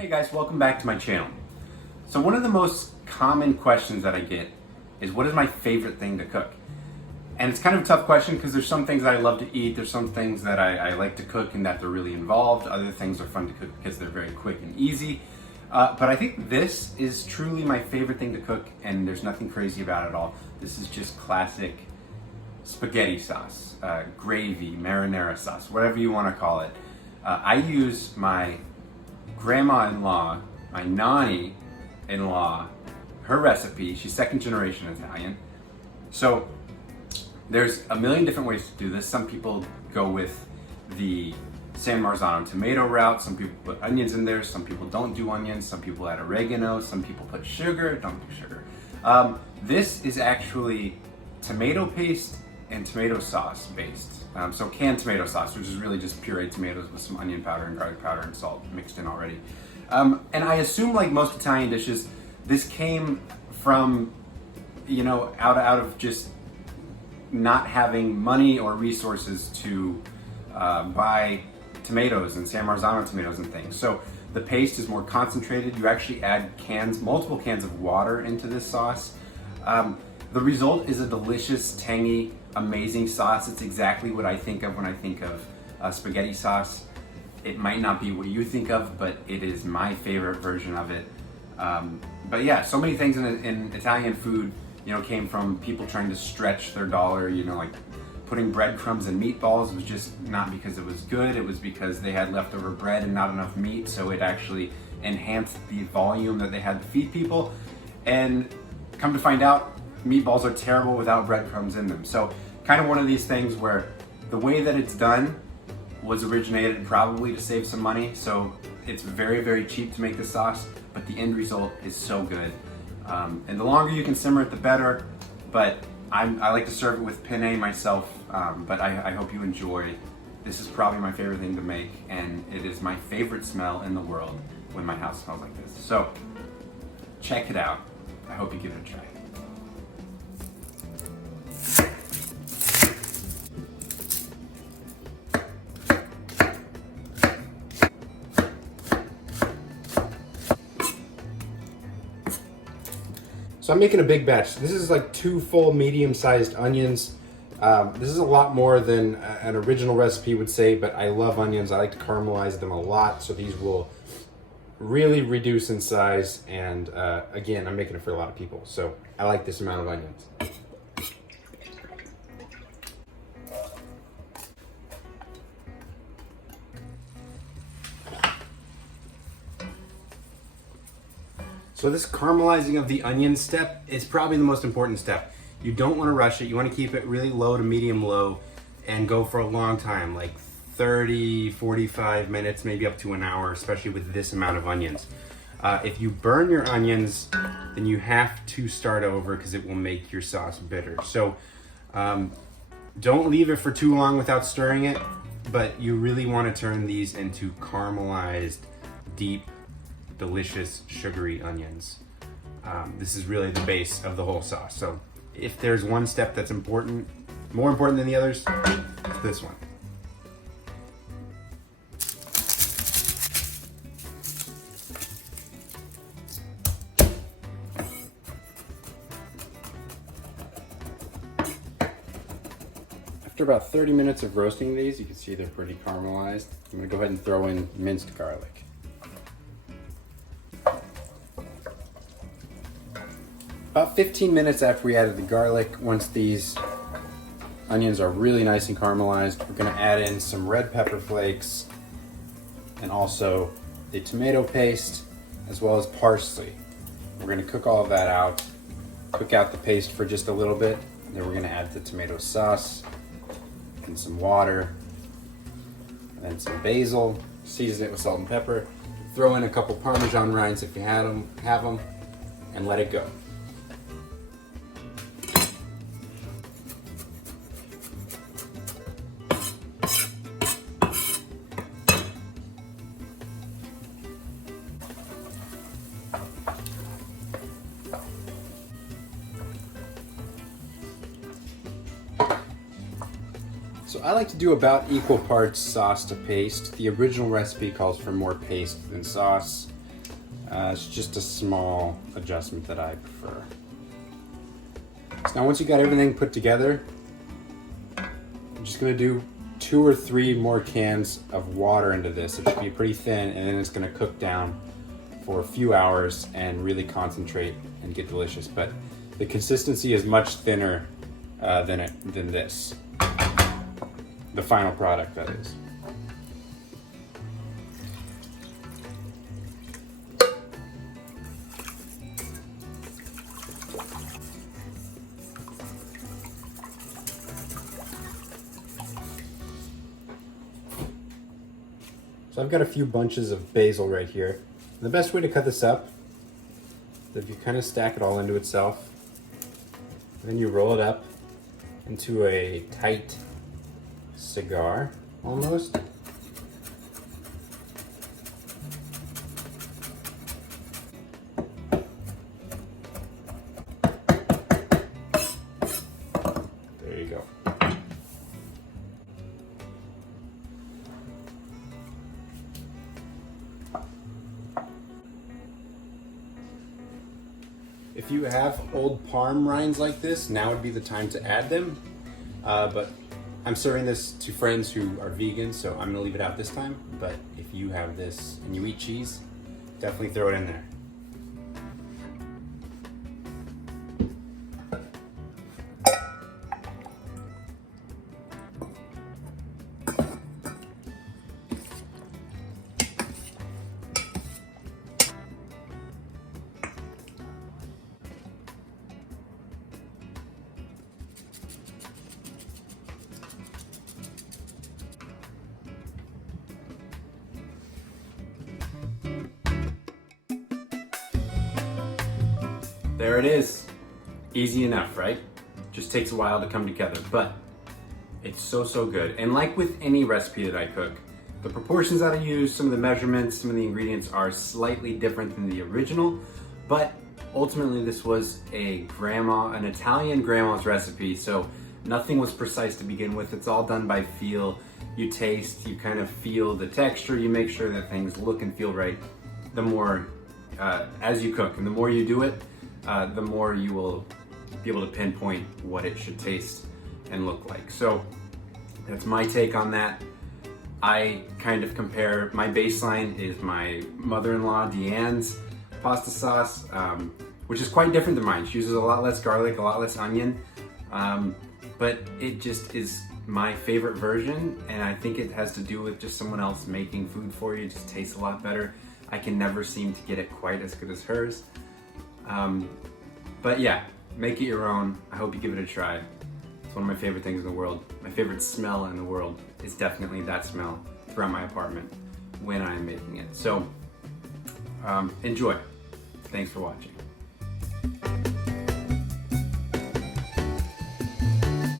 Hey guys, welcome back to my channel. So one of the most common questions that I get is what is my favorite thing to cook? And it's kind of a tough question because there's some things that I love to eat, there's some things that I like to cook and that they're really involved, other things are fun to cook because they're very quick and easy. But I think this is truly my favorite thing to cook and there's nothing crazy about it at all. This is just classic spaghetti sauce, gravy, marinara sauce, whatever you want to call it. I use my grandma-in-law, my nanny-in-law, her recipe. She's second generation Italian. So there's a million different ways to do this. Some people go with the San Marzano tomato route. Some people put onions in there. Some people don't do onions. Some people add oregano. Some people put sugar. Don't do sugar. This is actually tomato paste and tomato sauce based. So canned tomato sauce, which is really just pureed tomatoes with some onion powder and garlic powder and salt mixed in already. And I assume, like most Italian dishes, this came from, out of just not having money or resources to buy tomatoes and San Marzano tomatoes and things. So the paste is more concentrated. You actually add multiple cans of water into this sauce. The result is a delicious, tangy, amazing sauce. It's exactly what I think of when I think of spaghetti sauce. It might not be what you think of, but it is my favorite version of it. But yeah, so many things in Italian food, came from people trying to stretch their dollar, like putting breadcrumbs and meatballs was just not because it was good, it was because they had leftover bread and not enough meat, so it actually enhanced the volume that they had to feed people. And come to find out, meatballs are terrible without breadcrumbs in them. So kind of one of these things where the way that it's done was originated probably to save some money. So it's very, very cheap to make this sauce, but the end result is so good. And the longer you can simmer it, the better. But I like to serve it with penne myself, but I hope you enjoy. This is probably my favorite thing to make, and it is my favorite smell in the world when my house smells like this. So check it out. I hope you give it a try. So I'm making a big batch. This is like 2 full medium-sized onions. This is a lot more than an original recipe would say, but I love onions. I like to caramelize them a lot, so these will really reduce in size. And again, I'm making it for a lot of people, so I like this amount of onions. So this caramelizing of the onion step is probably the most important step. You don't want to rush it. You want to keep it really low to medium low and go for a long time, like 30, 45 minutes, maybe up to an hour, especially with this amount of onions. If you burn your onions, then you have to start over because it will make your sauce bitter. So don't leave it for too long without stirring it, but you really want to turn these into caramelized, deep, delicious, sugary onions. This is really the base of the whole sauce. So if there's one step that's important, more important than the others, it's this one. After about 30 minutes of roasting these, you can see they're pretty caramelized. I'm gonna go ahead and throw in minced garlic. About 15 minutes after we added the garlic, once these onions are really nice and caramelized, we're gonna add in some red pepper flakes and also the tomato paste as well as parsley. We're gonna cook all of that out, cook out the paste for just a little bit, and then we're gonna add the tomato sauce and some water, and then some basil, season it with salt and pepper, throw in a couple Parmesan rinds if you have them, and let it go. So I like to do about equal parts sauce to paste. The original recipe calls for more paste than sauce. It's just a small adjustment that I prefer. So now once you got everything put together, I'm just gonna do 2 or 3 more cans of water into this. It should be pretty thin, and then it's gonna cook down for a few hours and really concentrate and get delicious. But the consistency is much thinner than this. The final product, that is. So I've got a few bunches of basil right here. And the best way to cut this up is if you kind of stack it all into itself, then you roll it up into a tight cigar, almost. There you go. If you have old parm rinds like this, now would be the time to add them. But I'm serving this to friends who are vegan, so I'm gonna leave it out this time. But if you have this and you eat cheese, definitely throw it in there. There it is. Easy enough, right? Just takes a while to come together, but it's so good. And like with any recipe that I cook, the proportions that I use, some of the measurements, some of the ingredients are slightly different than the original, but ultimately this was an Italian grandma's recipe, so nothing was precise to begin with. It's all done by feel. You taste, you kind of feel the texture, you make sure that things look and feel right the more as you cook, and the more you do it, the more you will be able to pinpoint what it should taste and look like. So that's my take on that. I kind of compare, my baseline is my mother-in-law Deanne's pasta sauce, which is quite different than mine. She uses a lot less garlic, a lot less onion, but it just is my favorite version, and I think it has to do with just someone else making food for you. It just tastes a lot better. I can never seem to get it quite as good as hers. But yeah, make it your own. I hope you give it a try. It's one of my favorite things in the world. My favorite smell in the world is definitely that smell throughout my apartment when I'm making it. So enjoy. Thanks for watching.